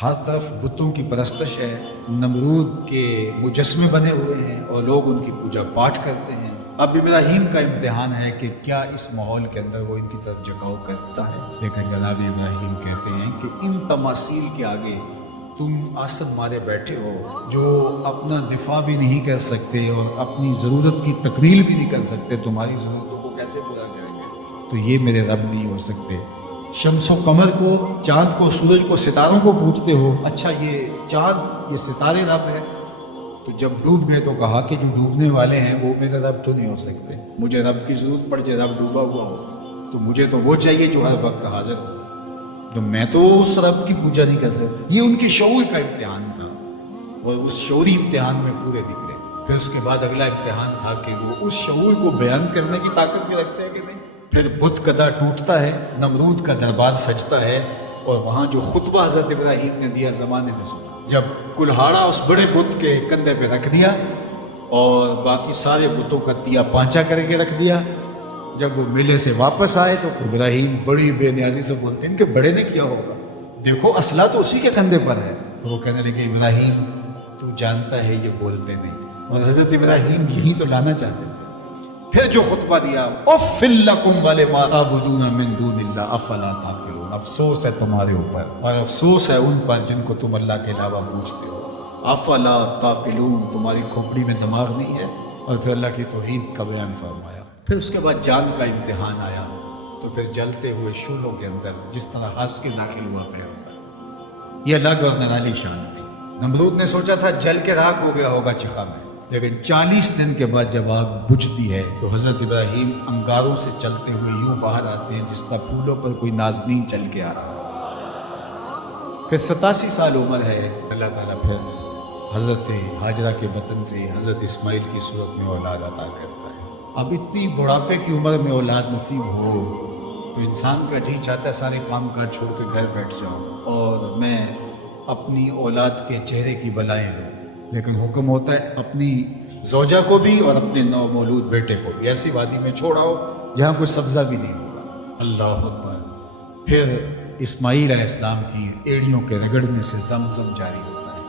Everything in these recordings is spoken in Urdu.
ہر طرف بتوں کی پرستش ہے، نمرود کے مجسمے بنے ہوئے ہیں اور لوگ ان کی پوجا پاٹ کرتے ہیں۔ اب ابراہیم کا امتحان ہے کہ کیا اس ماحول کے اندر وہ ان کی طرف جھکاؤ کرتا ہے، لیکن جناب ابراہیم کہتے ہیں کہ ان تماثیل کے آگے تم آسن مارے بیٹھے ہو، جو اپنا دفاع بھی نہیں کر سکتے اور اپنی ضرورت کی تکمیل بھی نہیں کر سکتے، تمہاری ضرورتوں کو کیسے پورا کریں گے؟ تو یہ میرے رب نہیں ہو سکتے۔ شمس و قمر کو، چاند کو، سورج کو، ستاروں کو پوچھتے ہو، اچھا یہ چاند، یہ ستارے رب ہے؟ تو جب ڈوب گئے تو کہا کہ جو ڈوبنے والے ہیں وہ میرے رب تو نہیں ہو سکتے، مجھے رب کی ضرورت پڑ جائے، رب ڈوبا ہوا ہو تو مجھے تو وہ چاہیے جو ہر وقت حاضر ہو، تو میں تو اس رب کی پوجا نہیں کر سکتا۔ یہ ان کی شعور کا امتحان تھا اور اس شعوری امتحان میں پورے نکلے۔ پھر اس کے بعد اگلا امتحان تھا کہ وہ اس شعور کو بیان کرنے کی طاقت بھی رکھتے ہیں کہ نہیں۔ پھر بت کدا ٹوٹتا ہے، نمرود کا دربار سجتا ہے، اور وہاں جو خطبہ حضرت ابراہیم نے دیا زمانے نے سنا، جب کلہاڑا اس بڑے بت کے کندھے پہ رکھ دیا اور باقی سارے بتوں کا تیا پانچا کر کے رکھ دیا، جب وہ میلے سے واپس آئے تو ابراہیم بڑی بے نیازی سے بولتے ہیں ان کے بڑے نے کیا ہوگا، دیکھو اسلحہ تو اسی کے کندھے پر ہے۔ تو وہ کہنے لگے ابراہیم تو جانتا ہے یہ بولتے نہیں، اور حضرت ابراہیم یہی تو لانا چاہتے تھے۔ پھر جو خطبہ دیا، اف لکم ولما تعبدون من دون اللہ افلا تعقلون، افسوس ہے تمہارے اوپر اور افسوس ہے ان پر جن کو تم اللہ کے علاوہ پوجتے ہو، افلا تعقلون، تمہاری کھوپڑی میں دماغ نہیں ہے۔ اور پھر اللہ کی توحید کا بیان فرمایا۔ پھر اس کے بعد جان کا امتحان آیا، تو پھر جلتے ہوئے شولوں کے اندر جس طرح ہنس کے داخل ہوا پیغمبر، یہ الگ اور نرالی شان تھی۔ نمرود نے سوچا تھا جل کے راکھ ہو گیا ہوگا چخا میں، لیکن 40 دن کے بعد جب آگ بجھتی ہے تو حضرت ابراہیم انگاروں سے چلتے ہوئے یوں باہر آتے ہیں جس طرح پھولوں پر کوئی نازنین چل کے آ رہا۔ پھر 87 سال عمر ہے، اللہ تعالیٰ پھر حضرت ہاجرہ کے بطن سے حضرت اسماعیل کی صورت میں اولاد عطا کرتا ہے۔ اب اتنی بڑھاپے کی عمر میں اولاد نصیب ہو تو انسان کا جی چاہتا ہے سارے کام کاج چھوڑ کے گھر بیٹھ جاؤں اور میں اپنی اولاد کے چہرے کی بلائیں لوں، لیکن حکم ہوتا ہے اپنی زوجہ کو بھی اور اپنے نو مولود بیٹے کو بھی ایسی وادی میں چھوڑاؤ جہاں کوئی سبزہ بھی نہیں ہوگا۔ اللہ اکبر۔ پھر اسماعیل علیہ السلام کی ایڑیوں کے رگڑنے سے زمزم جاری ہوتا ہے۔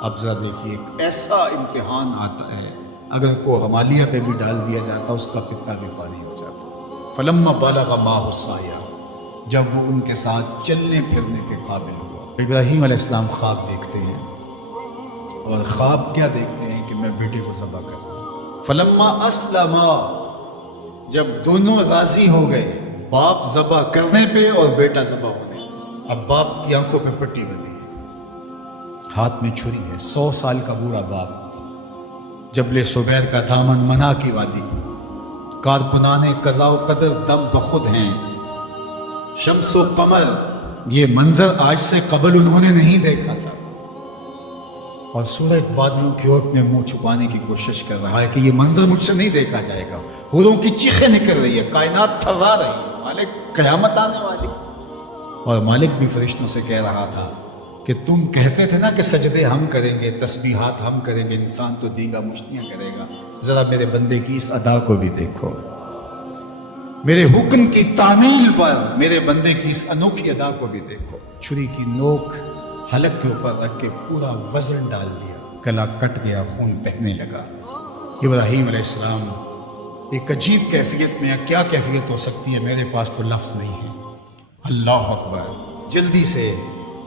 اب ذرا دیکھیے ایک ایسا امتحان آتا ہے، اگر کو ہمالیہ پہ بھی ڈال دیا جاتا اس کا پتا بھی پانی ہو جاتا۔ فلما بالغ معہ السعی، جب وہ ان کے ساتھ چلنے پھرنے کے قابل ہوا، ابراہیم علیہ السلام خواب دیکھتے ہیں، اور خواب کیا دیکھتے ہیں کہ میں بیٹے کو ذبح کر رہا ہوں۔ فلما اسلما، جب دونوں راضی ہو گئے، باپ ذبح کرنے پہ اور بیٹا ذبح ہونے پہ، اب باپ کی آنکھوں پہ پٹی بندھی ہے، ہاتھ میں چھری ہے، 100 سال کا بوڑھا باپ، جبل صبیر کا دامن منا کی وادی، کارکنان قضاء و قدر دم بخود ہیں، شمس و قمر، یہ منظر آج سے قبل انہوں نے نہیں دیکھا تھا، اور سورج بادلوں کی اوٹ میں منہ چھپانے کی کوشش کر رہا ہے کہ یہ منظر مجھ سے نہیں دیکھا جائے گا، حوروں کی چیخیں نکل رہی ہے، کائنات تھرا رہی ہے، مالک قیامت آنے والی۔ اور مالک بھی فرشتوں سے کہہ رہا تھا کہ تم کہتے تھے نا کہ سجدے ہم کریں گے، تسبیحات ہم کریں گے، انسان تو دیگا مشتیاں کرے گا، ذرا میرے بندے کی اس ادا کو بھی دیکھو، میرے حکم کی تعمیل پر میرے بندے کی اس انوکھی ادا کو بھی دیکھو۔ چھری کی نوک حلق کے اوپر رکھ کے پورا وزن ڈال دیا، گلا کٹ گیا، خون بہنے لگا۔ ابراہیم علیہ السلام ایک عجیب کیفیت میں، کیا کیفیت ہو سکتی ہے، میرے پاس تو لفظ نہیں ہے۔ اللہ اکبر۔ جلدی سے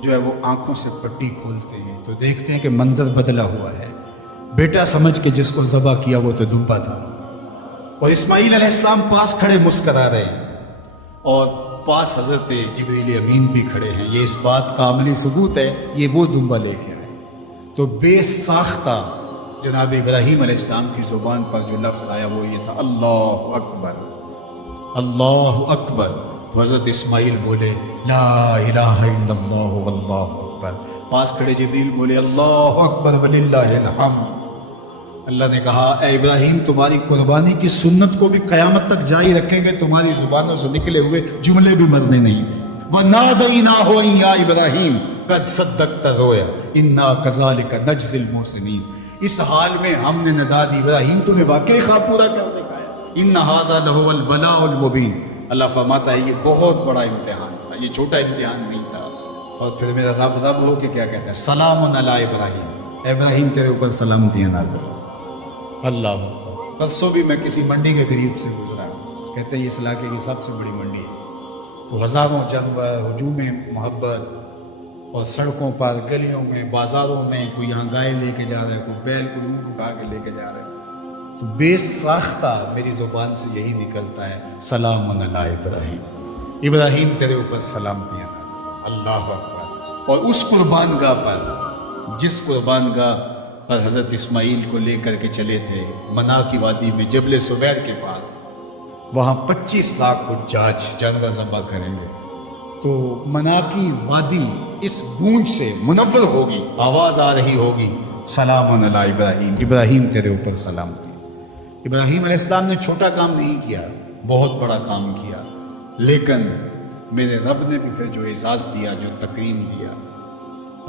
جو ہے وہ آنکھوں سے پٹی کھولتے ہیں تو دیکھتے ہیں کہ منظر بدلا ہوا ہے، بیٹا سمجھ کے جس کو ذبح کیا وہ تو دمبا تھا، اور اسماعیل علیہ السلام پاس کھڑے مسکرا رہے ہیں، اور پاس حضرت جبریل امین بھی کھڑے ہیں۔ یہ اس بات کا عملی ثبوت ہے یہ وہ دمبا لے کے آئے۔ تو بے ساختہ جناب ابراہیم علیہ السلام کی زبان پر جو لفظ آیا وہ یہ تھا، اللہ اکبر، اللہ اکبر۔ تو حضرت اسماعیل بولے لا الہ الا اللہ واللہ اکبر، پاس کھڑے جبریل بولے اللہ اکبر وللہ الحمد۔ اللہ نے کہا اے ابراہیم تمہاری قربانی کی سنت کو بھی قیامت تک جاری رکھیں گے، تمہاری زبانوں سے نکلے ہوئے جملے بھی مرنے نہیں دیں۔ وَنَادَيْنَاهُ أَن يَا إِبْرَاهِيمُ قَدْ صَدَّقْتَ الرُّؤْيَا إِنَّا كَذَلِكَ نَجْزِي الْمُحْسِنِينَ، اس حال میں ہم نے ندا دی ابراہیم تو نے واقعی خواب پورا کر دکھایا۔ إِنَّ هَذَا لَهُوَ الْبَلَاءُ الْمُبِينُ، اللہ فرماتا ہے یہ بہت بڑا امتحان تھا، یہ چھوٹا امتحان نہیں تھا۔ اور پھر میرا رب رب ہو کے کیا کہتا ہے، سلام علی ابراہیم، اے ابراہیم تیرے اوپر سلامتیاں نازل ہو۔ اللہ پرسوں بھی میں کسی منڈی کے قریب سے گزرا، کہتے ہیں اس علاقے کی سب سے بڑی منڈی ہے، تو ہزاروں جانور، ہجوم محبت، اور سڑکوں پر، گلیوں میں، بازاروں میں کوئی یہاں گائے لے کے جا رہا ہے، کوئی بیل کو اونٹ اٹھا کے لے کے جا رہا ہے، تو بے ساختہ میری زبان سے یہی نکلتا ہے، سلام علی ابراہیم، ابراہیم تیرے اوپر سلامتیاں نازل ہوں۔ اللہ اکبر۔ اور اس قربان گاہ پر، جس قربان گاہ پر حضرت اسماعیل کو لے کر کے چلے تھے، منا کی وادی میں جبل سبیر کے پاس، وہاں 25 لاکھ حجاج جانور ذبح کریں گے، تو منا کی وادی اس گونج سے منور ہوگی، آواز آ رہی ہوگی، سلام علی ابراہیم، ابراہیم تیرے اوپر سلامتی۔ ابراہیم علیہ السلام نے چھوٹا کام نہیں کیا، بہت بڑا کام کیا، لیکن میرے رب نے بھی پھر جو اعزاز دیا، جو تکریم دیا،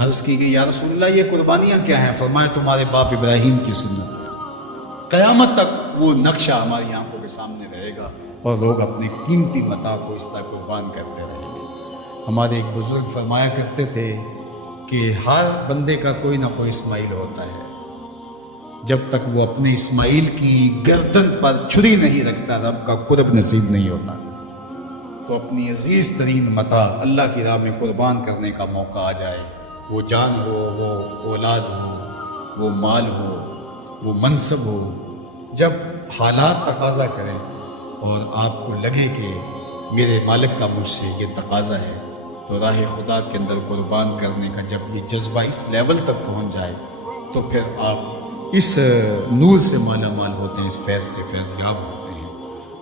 عرض کی گئی، یا رسول اللہ یہ قربانیاں کیا ہیں؟ فرمایا تمہارے باپ ابراہیم کی سنت ہے، قیامت تک وہ نقشہ ہماری آنکھوں کے سامنے رہے گا، اور لوگ اپنے قیمتی متاع کو اس طرح قربان کرتے رہیں گے۔ ہمارے ایک بزرگ فرمایا کرتے تھے کہ ہر بندے کا کوئی نہ کوئی اسماعیل ہوتا ہے، جب تک وہ اپنے اسماعیل کی گردن پر چھری نہیں رکھتا، رب کا قرب نصیب نہیں ہوتا۔ تو اپنی عزیز ترین متاع اللہ کی راہ میں قربان کرنے کا موقع آ جائے، وہ جان ہو، وہ اولاد ہو، وہ مال ہو، وہ منصب ہو، جب حالات تقاضا کریں اور آپ کو لگے کہ میرے مالک کا مجھ سے یہ تقاضا ہے، تو راہ خدا کے اندر قربان کرنے کا جب یہ جذبہ اس لیول تک پہنچ جائے، تو پھر آپ اس نور سے مالا مال ہوتے ہیں، اس فیض سے فیض یاب ہوتے ہیں۔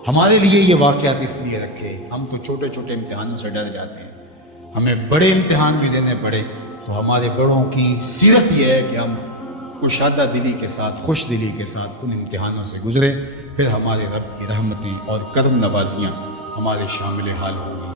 ہمارے لیے یہ واقعات اس لیے رکھے، ہم تو چھوٹے چھوٹے امتحانوں سے ڈر جاتے ہیں، ہمیں بڑے امتحان بھی دینے پڑے تو ہمارے بڑوں کی سیرت یہ ہے کہ ہم کشادہ دلی کے ساتھ، خوش دلی کے ساتھ ان امتحانوں سے گزرے، پھر ہمارے رب کی رحمتیں اور کرم نوازیاں ہمارے شامل حال ہوں گی۔